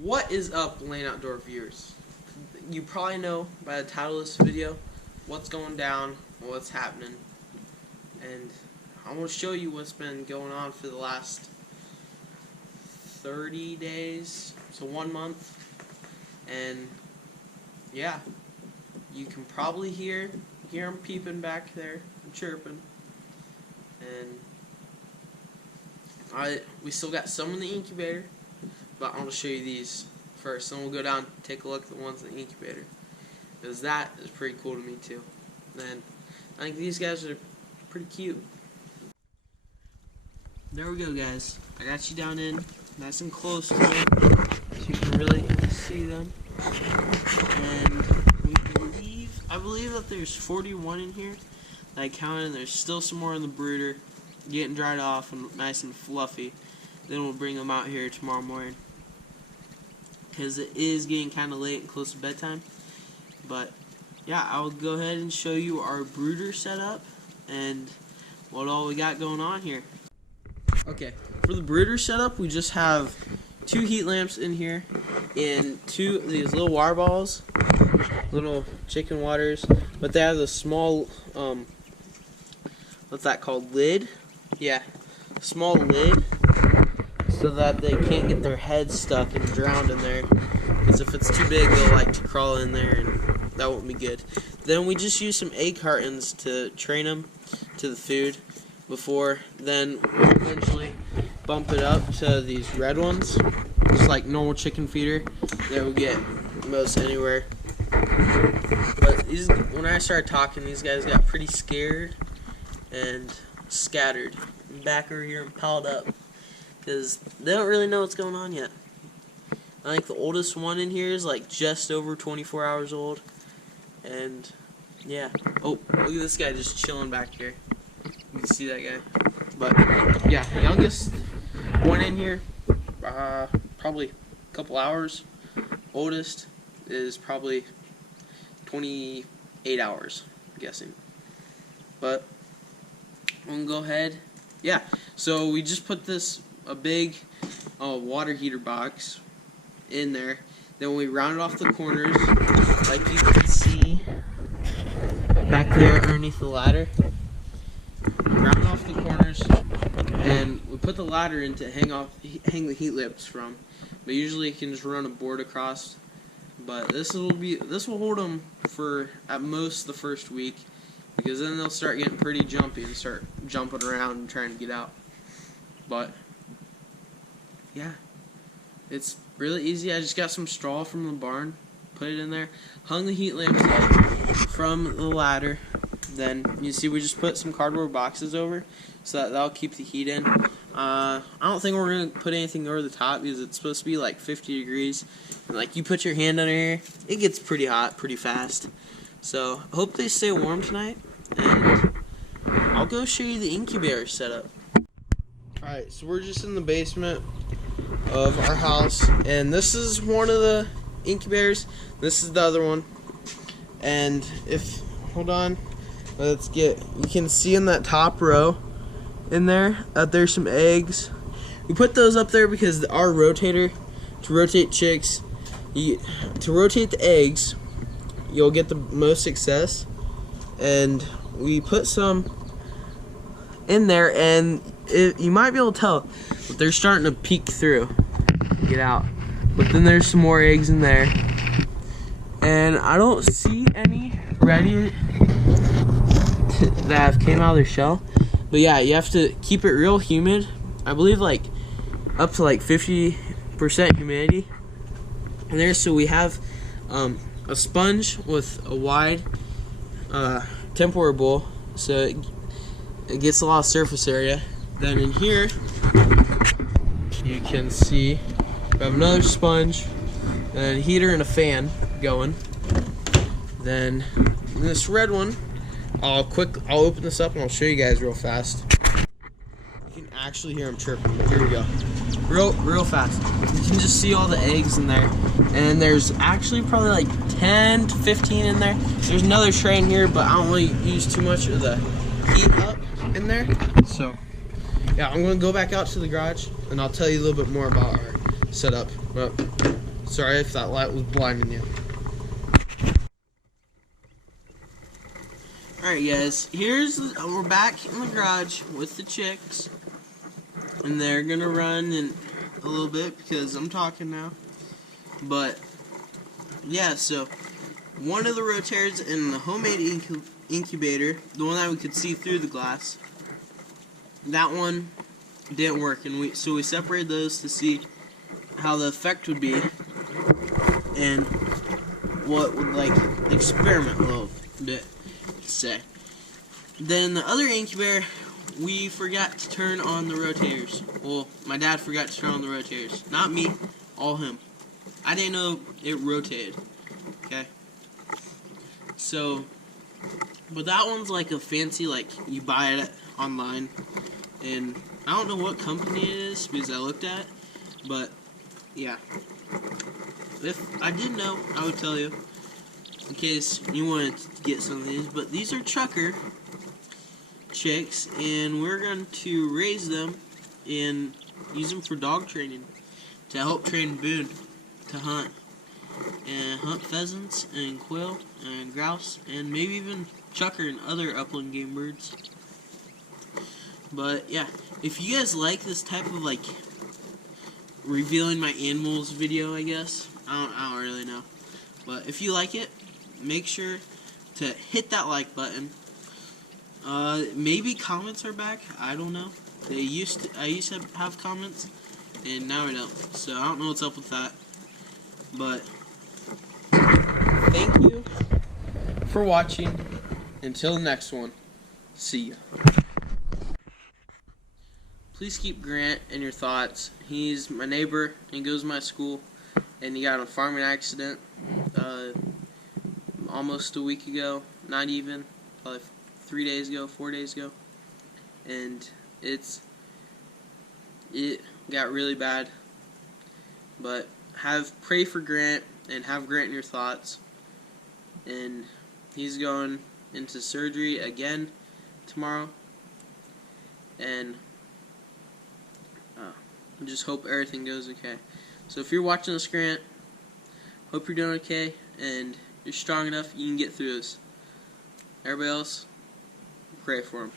What is up, Lane Outdoor viewers? You probably know by the title of this video what's going down, what's happening, and I'm going to show you what's been going on for the last 30 days, so 1 month. And yeah, you can probably hear them peeping back there and chirping. And we still got some in the incubator, but I'm going to show you these first. Then we'll go down and take a look at the ones in the incubator, because that is pretty cool to me too. And I think these guys are pretty cute. There we go, guys. I got you down in nice and close to them, so you can really see them. And I believe that there's 41 in here that I counted, and there's still some more in the brooder getting dried off and nice and fluffy. Then we'll bring them out here tomorrow morning, because it is getting kind of late and close to bedtime. But yeah, I'll go ahead and show you our brooder setup and what all we got going on here. Okay, for the brooder setup, we just have 2 heat lamps in here and 2 of these little water balls, little chicken waters, but they have the small, what's that called, lid? Yeah, small lid, so that they can't get their heads stuck and drowned in there, because if it's too big, they'll like to crawl in there, and that won't be good. Then we just use some egg cartons to train them to the food before. Then we'll eventually bump it up to these red ones, just like normal chicken feeder that we get most anywhere. But when I started talking, these guys got pretty scared and scattered back over here and piled up, because they don't really know what's going on yet. I think the oldest one in here is like just over 24 hours old. And yeah, oh, look at this guy just chilling back here. You can see that guy. But yeah, youngest one in here, probably a couple hours. Oldest is probably 28 hours, I'm guessing. But I'm gonna go ahead. Yeah, so we just put a big water heater box in there. Then we rounded off the corners, like you can see back there underneath the ladder. Round off the corners, and we put the ladder in to hang the heat lamps from. But usually you can just run a board across. But this will hold them for at most the first week, because then they'll start getting pretty jumpy and start jumping around and trying to get out. But yeah, it's really easy. I just got some straw from the barn, put it in there, hung the heat lamps up from the ladder. Then you see we just put some cardboard boxes over, so that'll keep the heat in. I don't think we're gonna put anything over the top, because it's supposed to be like 50 degrees. And like you put your hand under here, it gets pretty hot pretty fast. So I hope they stay warm tonight, and I'll go show you the incubator setup. Alright, so we're just in the basement of our house, and this is one of the incubators. This is the other one. And hold on, you can see in that top row in there that there's some eggs. We put those up there because our rotator, to rotate chicks, to rotate the eggs, you'll get the most success. And we put some in there, and you might be able to tell, but they're starting to peek through, get out. But then there's some more eggs in there, and I don't see any ready that have came out of their shell. But yeah, you have to keep it real humid. I believe like up to like 50% humidity in there. So we have a sponge with a wide Tupperware bowl, so it gets a lot of surface area. Then in here you can see we have another sponge and a heater and a fan going. Then this red one, I'll open this up and I'll show you guys real fast. You can actually hear them chirping. Here we go. Real fast. You can just see all the eggs in there. And there's actually probably like 10 to 15 in there. There's another tray in here, but I don't really use too much of the heat up in there. So yeah, I'm gonna go back out to the garage and I'll tell you a little bit more about our setup. Sorry if that light was blinding you. Alright guys, we're back in the garage with the chicks. And they're gonna run in a little bit because I'm talking now. But, yeah, so one of the rotators in the homemade incubator, the one that we could see through the glass, that one didn't work, and so we separated those to see how the effect would be and what would, like, experiment a little bit, say. Then the other incubator, we forgot to turn on the rotators. Well, my dad forgot to turn on the rotators. Not me, all him. I didn't know it rotated. Okay? So, but that one's like a fancy, like, you buy it online. And I don't know what company it is because I looked at it. But, yeah. If I did know, I would tell you. In case you wanted to get some of these. But these are Chucker chicks, and we're going to raise them and use them for dog training to help train Boone to hunt pheasants and quail and grouse and maybe even Chucker and other upland game birds. But yeah, if you guys like this type of like revealing my animals video, I guess I don't really know, but if you like it, make sure to hit that like button. Maybe comments are back. I don't know. I used to have comments, and now I don't. So I don't know what's up with that. But thank you for watching. Until the next one, see ya. Please keep Grant in your thoughts. He's my neighbor and goes to my school, and he got in a farming accident almost a week ago. Not even, probably 3 days ago, 4 days ago, and it got really bad. But pray for Grant and have Grant in your thoughts. And he's going into surgery again tomorrow, and just hope everything goes okay. So if you're watching this, Grant, hope you're doing okay and you're strong enough you can get through this. Everybody else, pray for him.